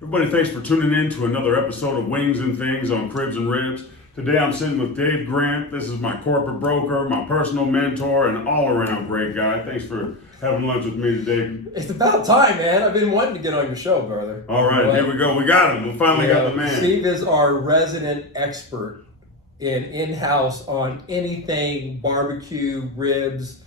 Everybody, thanks for tuning in to another episode of Wings and Things on Cribs and Ribs. Today I'm sitting with Dave Grant. This is my corporate broker, my personal mentor, and all-around great guy. Thanks for having lunch with me today. It's about time, man. I've been wanting to get on your show, brother. All right, here we go. We got him. We finally got the man. Steve is our resident expert in-house on anything barbecue, ribs,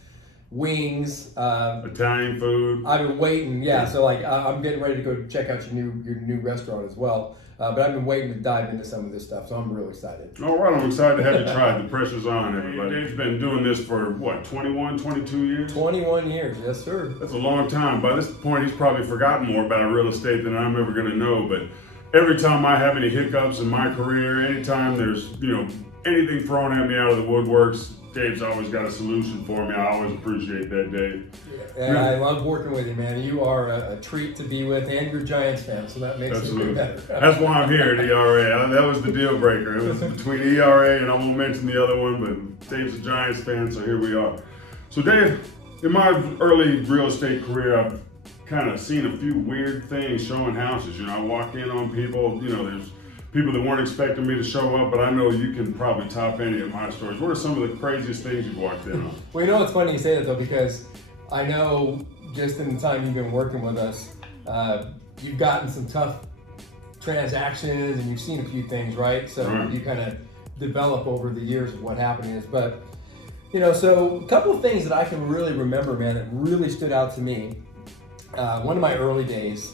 wings, Italian food. I've been waiting, so I'm getting ready to go check out your new restaurant as well. But I've been waiting to dive into some of this stuff, so I'm really excited. All right, I'm excited to have you try it. The pressure's on, everybody. Dave's been doing this for, 21, 22 years? 21 years, yes, sir. That's a long time. By this point, he's probably forgotten more about real estate than I'm ever going to know. But every time I have any hiccups in my career, anytime there's, anything thrown at me out of the woodworks, Dave's always got a solution for me. I always appreciate that, Dave. Yeah, I love working with you, man. You are a treat to be with, and you're a Giants fan, so that makes it even better. That's why I'm here at ERA. That was the deal breaker. It was between ERA, and I won't mention the other one, but Dave's a Giants fan, so here we are. So Dave, in my early real estate career, I've kind of seen a few weird things showing houses. I walk in on people, there's people that weren't expecting me to show up, but I know you can probably top any of my stories. What are some of the craziest things you've walked in on? Well, it's funny you say that, though, because I know just in the time you've been working with us, you've gotten some tough transactions and you've seen a few things, right? So you kind of develop over the years of what happening is. But, so a couple of things that I can really remember, man, that really stood out to me. One of my early days,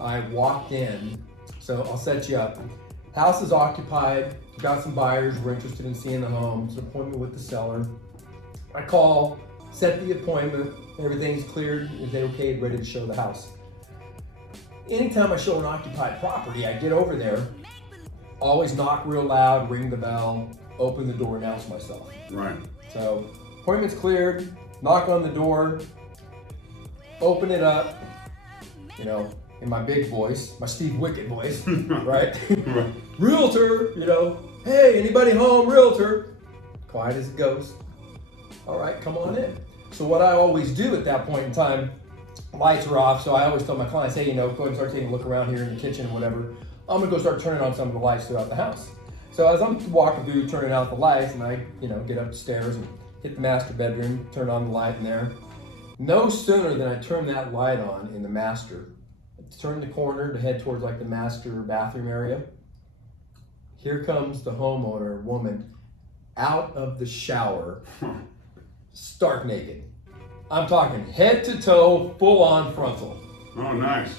I walked in, so I'll set you up. House is occupied, got some buyers, we're interested in seeing the home, it's an appointment with the seller. I call, set the appointment, everything's cleared, is they okay, ready to show the house. Anytime I show an occupied property, I get over there, always knock real loud, ring the bell, open the door, announce myself. Right. So, appointment's cleared, knock on the door, open it up, in my big voice, my Steve Wickett voice, right? Right. Realtor, hey, anybody home, realtor? Quiet as it goes. All right, come on in. So what I always do at that point in time, lights are off, so I always tell my clients, hey, go ahead and start taking a look around here in the kitchen and whatever. I'm gonna go start turning on some of the lights throughout the house. So as I'm walking through, turning out the lights, and I, get upstairs and hit the master bedroom, turn on the light in there. No sooner than I turn that light on in the master, turn the corner to head towards the master bathroom area. Here comes the homeowner woman out of the shower, stark naked. I'm talking head to toe, full on frontal. Oh, nice.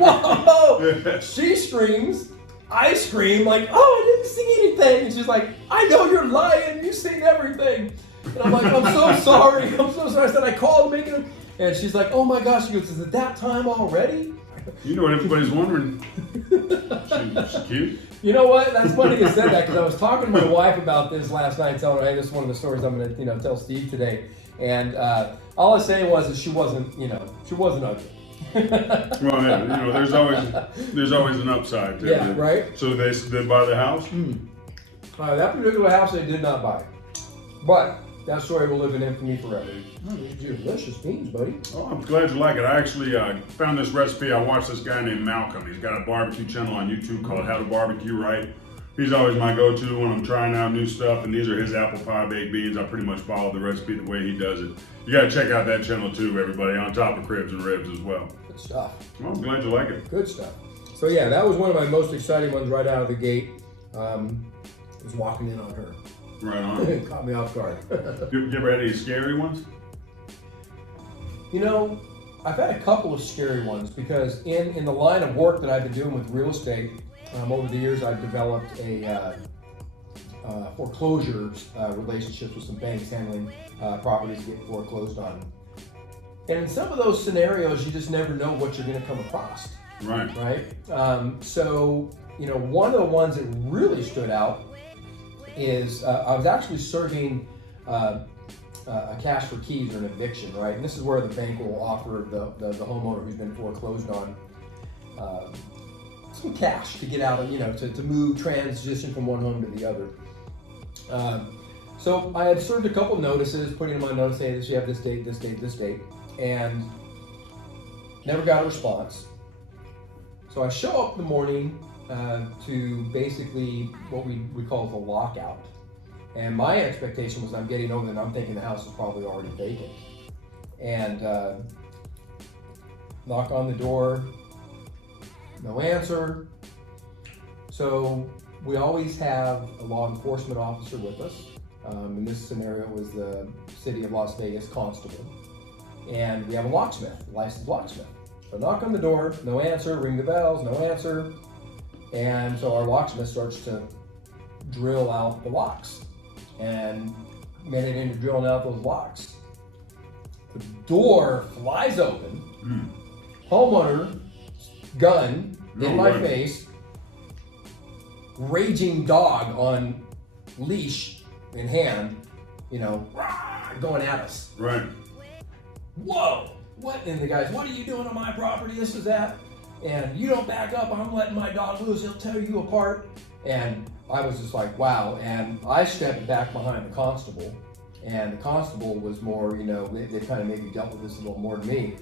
Whoa! She screams, I scream I didn't see anything. And she's like, I know you're lying, you've seen everything. And I'm like, I'm so sorry. I said, I called making it. And she's like, oh my gosh, she goes, is it that time already? You know what everybody's wondering. She's cute. You know what? That's funny you said that because I was talking to my wife about this last night, telling her, hey, this is one of the stories I'm going to, tell Steve today. And all I say was that she wasn't ugly. Well, yeah, there's always an upside to it. Yeah, right. So they buy the house? That particular house they did not buy, but that story will live in infamy forever. Oh, these are delicious beans, buddy. Oh, I'm glad you like it. I actually found this recipe. I watched this guy named Malcom. He's got a barbecue channel on YouTube called How to Barbecue Right. He's always my go-to when I'm trying out new stuff, and these are his apple pie baked beans. I pretty much follow the recipe the way he does it. You got to check out that channel too, everybody, on top of Cribs and Ribs as well. Good stuff. Well, I'm glad you like it. Good stuff. So yeah, that was one of my most exciting ones right out of the gate. Was walking in on her. Right on. Caught me off guard. You ever had any scary ones? I've had a couple of scary ones because in the line of work that I've been doing with real estate, over the years I've developed a foreclosure relationships with some banks handling properties that get foreclosed on. And in some of those scenarios, you just never know what you're going to come across. Right. Right? So, one of the ones that really stood out is I was actually serving a cash for keys or an eviction, right? And this is where the bank will offer the homeowner who's been foreclosed on some cash to get out of, to move, transition from one home to the other. So I had served a couple notices, putting in my notice saying that you have this date, this date, this date, and never got a response. So I show up in the morning to basically what we call the lockout. And my expectation was I'm getting over and I'm thinking the house is probably already vacant. And knock on the door, no answer. So we always have a law enforcement officer with us. In this scenario, it was the City of Las Vegas constable. And we have a locksmith, a licensed locksmith. So knock on the door, no answer, ring the bells, no answer. And so our locksmith starts to drill out the locks. And minute into drilling out those locks, the door flies open, homeowner, gun in my face, raging dog on leash in hand, you know, going at us. Right. Whoa, what? And the guy's, what are you doing on my property? This is that. And you don't back up, I'm letting my dog loose, he'll tear you apart. And I was just like, wow. And I stepped back behind the constable, and the constable was more, you know, they kind of maybe dealt with this a little more than me,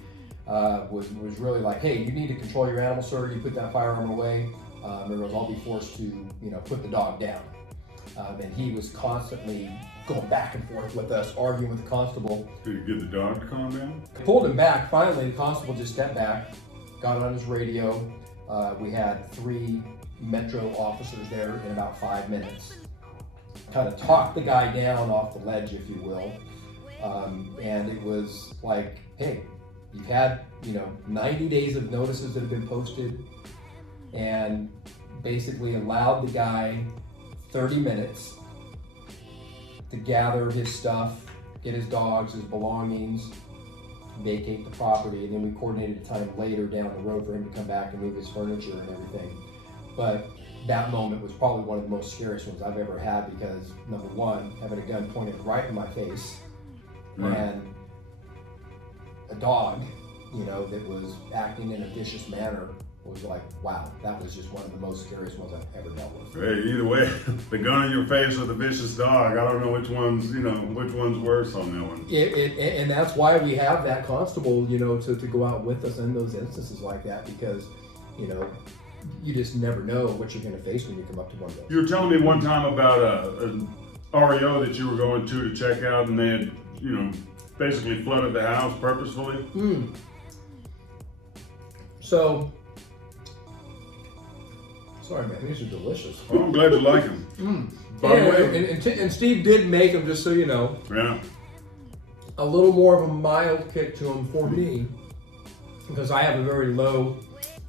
was really like, hey, you need to control your animal, sir. You put that firearm away, or else I'll be forced to, you know, put the dog down. And he was constantly going back and forth with us, arguing with the constable. Did you get the dog to calm down? Pulled him back. Finally, the constable just stepped back, got on his radio. We had 3 Metro officers there in about 5 minutes. Kind of talked the guy down off the ledge, if you will. And it was like, hey, you've had, you know, 90 days of notices that have been posted, and basically allowed the guy 30 minutes to gather his stuff, get his dogs, his belongings, vacate the property, and then we coordinated a time later down the road for him to come back and move his furniture and everything. But that moment was probably one of the most scariest ones I've ever had, because number one, having a gun pointed right in my face, and a dog, you know, that was acting in a vicious manner, was like, wow, that was just one of the most scariest ones I've ever dealt with. Hey, either way, the gun in your face or the vicious dog, I don't know which one's, you know, which one's worse on that one. And that's why we have that constable, you know, to go out with us in those instances like that, because, you know, you just never know what you're going to face when you come up to one of those. You were telling me one time about an REO that you were going to check out, and they had, you know, basically flooded the house purposefully. So, sorry man, these are delicious. Oh, I'm glad you like them. By the way, And Steve did make them, just so you know. Yeah. A little more of a mild kick to them for me, because I have a very low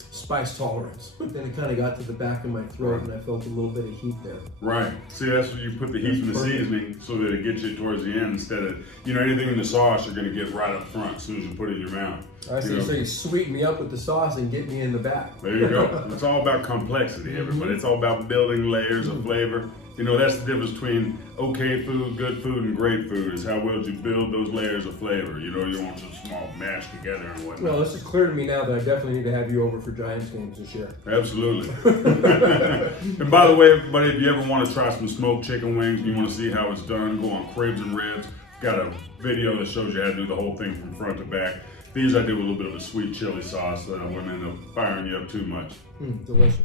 spice tolerance. But then it kind of got to the back of my throat, and I felt a little bit of heat there. Right. See, that's where you put the heat from the seasoning, so that it gets you towards the end, instead of, you know, anything in the sauce you're going to get right up front as soon as you put it in your mouth. I see. So you sweeten me up with the sauce and get me in the back. There you go. It's all about complexity, everybody. It's all about building layers of flavor. You know, that's the difference between okay food, good food, and great food, is how well you build those layers of flavor. You know, you don't just small mash together and whatnot. Well, this is clear to me now that I definitely need to have you over for Giants games this year. Absolutely. And by the way, everybody, if you ever want to try some smoked chicken wings and you want to see how it's done, go on Cribs and Ribs. Got a video that shows you how to do the whole thing from front to back. These I do with a little bit of a sweet chili sauce so that I wouldn't end up firing you up too much. Delicious.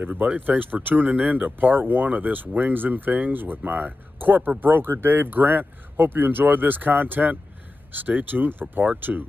Everybody, thanks for tuning in to part 1 of this Wings and Things with my corporate broker, Dave Grant. Hope you enjoyed this content. Stay tuned for part 2.